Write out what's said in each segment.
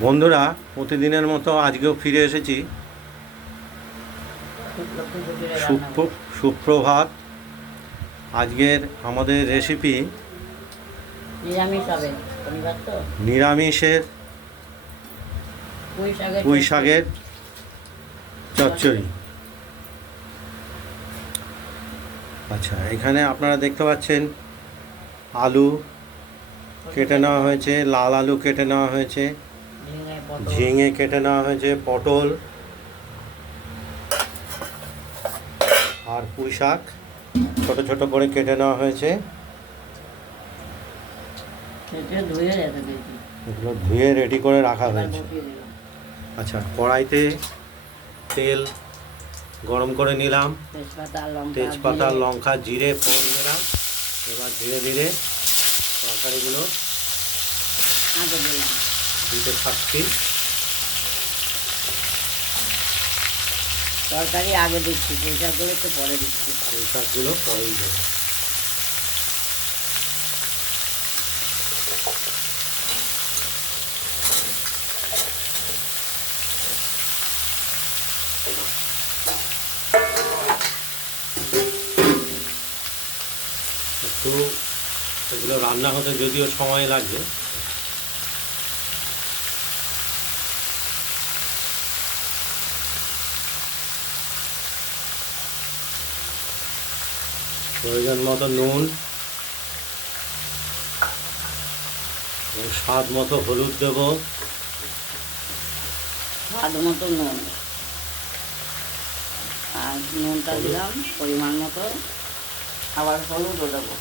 বন্ধুরা প্রতিদিনের মতো আজকেও ফিরে এসেছি। সুপ্র- সুপ্রভাত। আজকের আমাদের রেসিপি নিরামিষের পুঁই শাকের চচ্চড়ি। আচ্ছা এখানে আপনারা দেখতে পাচ্ছেন আলু কেটে নেওয়া হয়েছে লাল আলু কেটে নেওয়া হয়েছে। ঝিঙে কেটে নেওয়া হয়েছে পটল আর পুঁই শাক। ছোট ছোট করে কেটে নেওয়া হয়েছে। এগুলো ধুয়ে রেডি করে রাখা হয়েছে। আচ্ছা কড়াইতে তেল গরম করে নিলাম। তেজপাতা লঙ্কা জিরে, ফোড়ন দিলাম। এবার ধীরে ধীরে তরকারিগুলো দিলাম। দিতে থাকছি তরকারি আগে দিচ্ছি পুঁই শাকগুলো একটু পরে দিচ্ছি। শাকগুলো পরেই দেবো। একটু এগুলো রান্না হতে যদিও সময় লাগবে প্রয়োজন মতো নুন এবং স্বাদ মতো হলুদ দেব। স্বাদ মতো নুন। আর নুনটা দিলাম পরিমাণ মতো। আবার হলুদও দেবো।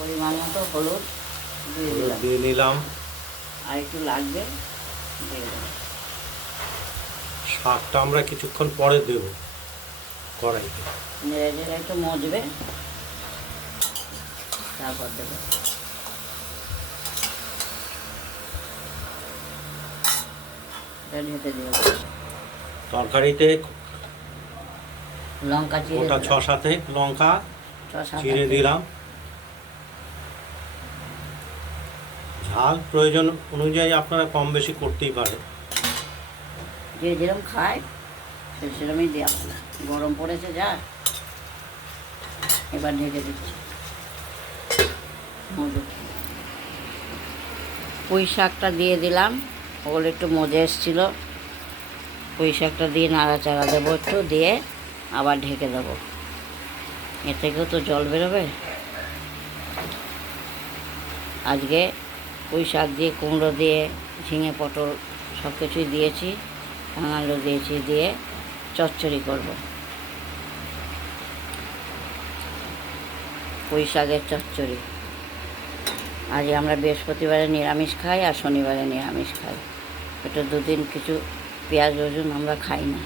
পরিমাণ মতো হলুদ দিয়ে দিলাম। দিয়ে নিলাম। আর একটু লাগবে দিয়ে শাকটা আমরা কিছুক্ষণ পরে দেব কড়াইতে। নেড়ে নেড়ে একটু মজবে তারপর দেবো। তরকারিতে লঙ্কা গোটা ছ সাথে লঙ্কা চিড়ে। দিলাম। ঝাল প্রয়োজন অনুযায়ী আপনারা কম বেশি করতেই পারেন। যে যেরকম খায় সেরকমই দেওয়া গরম পড়েছে যা, এবার ঢেকে দিচ্ছি পুঁই শাকটা দিয়ে দিলাম, ওগুলো একটু মজে এসেছিল। পুঁই শাকটা দিয়ে নাড়াচাড়া দেবো একটু, দিয়ে আবার ঢেকে দেবো। এ থেকেও তো জল বেরোবে। আজকে পুঁই শাক দিয়ে, কুমড়ো দিয়ে, ঝিঙে, পটল সব কিছুই দিয়েছি কাঙালু দিয়েছি দিয়ে চচ্চড়ি করব। পুঁই শাকের চচ্চড়ি। আজ আমরা বৃহস্পতিবারে নিরামিষ খাই আর শনিবারে নিরামিষ খাই। একটু দুদিন কিছু পেঁয়াজ, রসুন আমরা খাই না,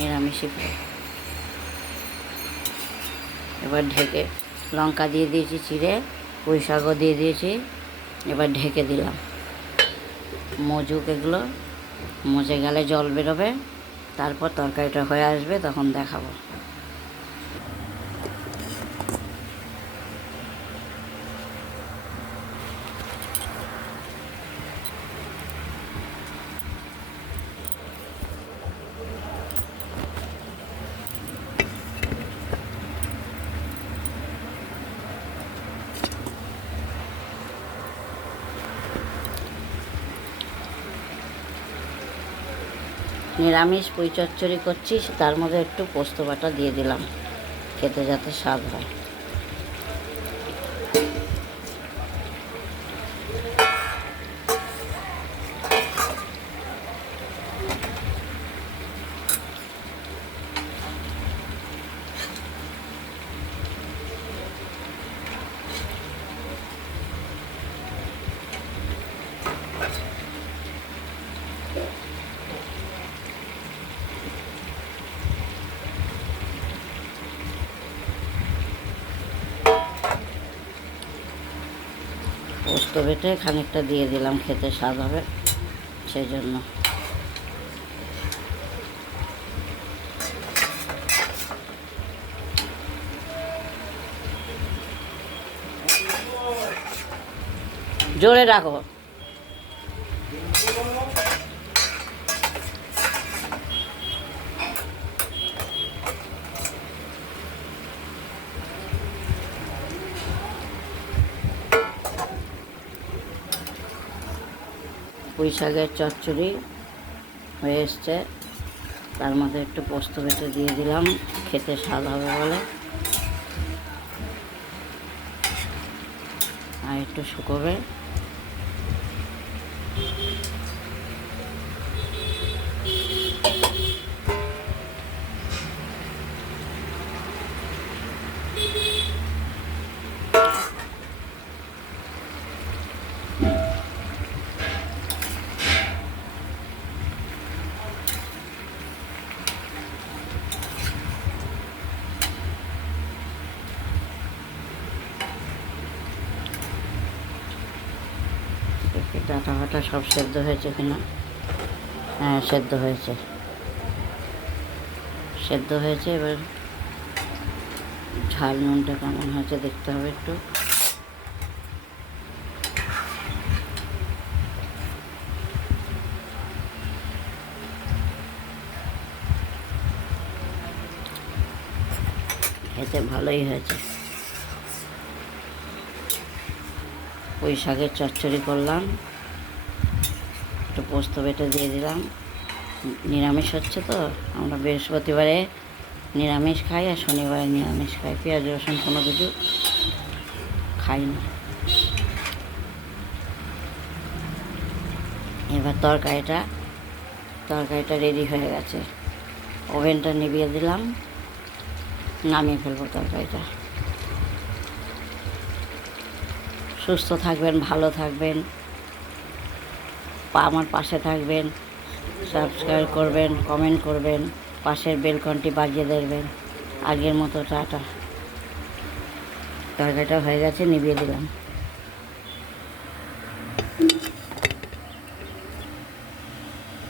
নিরামিষই খাই। এবার ঢেকে লঙ্কা দিয়ে দিয়েছি, চিড়ে পুঁই শাকও দিয়ে দিয়েছি। এবার ঢেকে দিলাম। মজুক এগুলো, মজে গেলে জল বেরোবে, তারপর তরকারিটা হয়ে আসবে, তখন দেখাবো। নিরামিষ পুঁই চচ্চড়ি করছি তার মধ্যে একটু পোস্ত বাটা দিয়ে দিলাম, খেতে যাতে স্বাদ হয়। পোস্ত বেটে খানিকটা দিয়ে দিলাম খেতে স্বাদ হবে সেই জন্য জোরে রাখো। পুঁই শাকের চচ্চড়ি হয়ে এসছে। তার মধ্যে একটু পোস্ত বেটে দিয়ে দিলাম, খেতে স্বাদ হবে বলে। আর একটু শুকোবে। ডাটা ফাটা সব সেদ্ধ হয়েছে কিনা? হ্যাঁ সেদ্ধ হয়েছে। সেদ্ধ হয়েছে, এবার ঝাল নুনটা কেমন হয়েছে দেখতে হবে একটু। খেতে ভালোই হয়েছে। পুঁই শাকের চচ্চড়ি করলাম। একটু পোস্ত বেটে দিয়ে দিলাম। নিরামিষ হচ্ছে তো। আমরা বৃহস্পতিবারে নিরামিষ খাই আর শনিবারে নিরামিষ খাই। পেঁয়াজ, রসুন, কোনো কিছু খাই না। এবার তরকারিটা তরকারিটা রেডি হয়ে গেছে। ওভেনটা নিভিয়ে দিলাম। নামিয়ে ফেলব তরকারিটা। সুস্থ থাকবেন, ভালো থাকবেন। আমার পাশে থাকবেন সাবস্ক্রাইব করবেন কমেন্ট করবেন, পাশের বেলকনটি বাজিয়ে দেবেন আগের মতো টাটা। তরকারিটা হয়ে গেছে, নিভিয়ে দিলাম।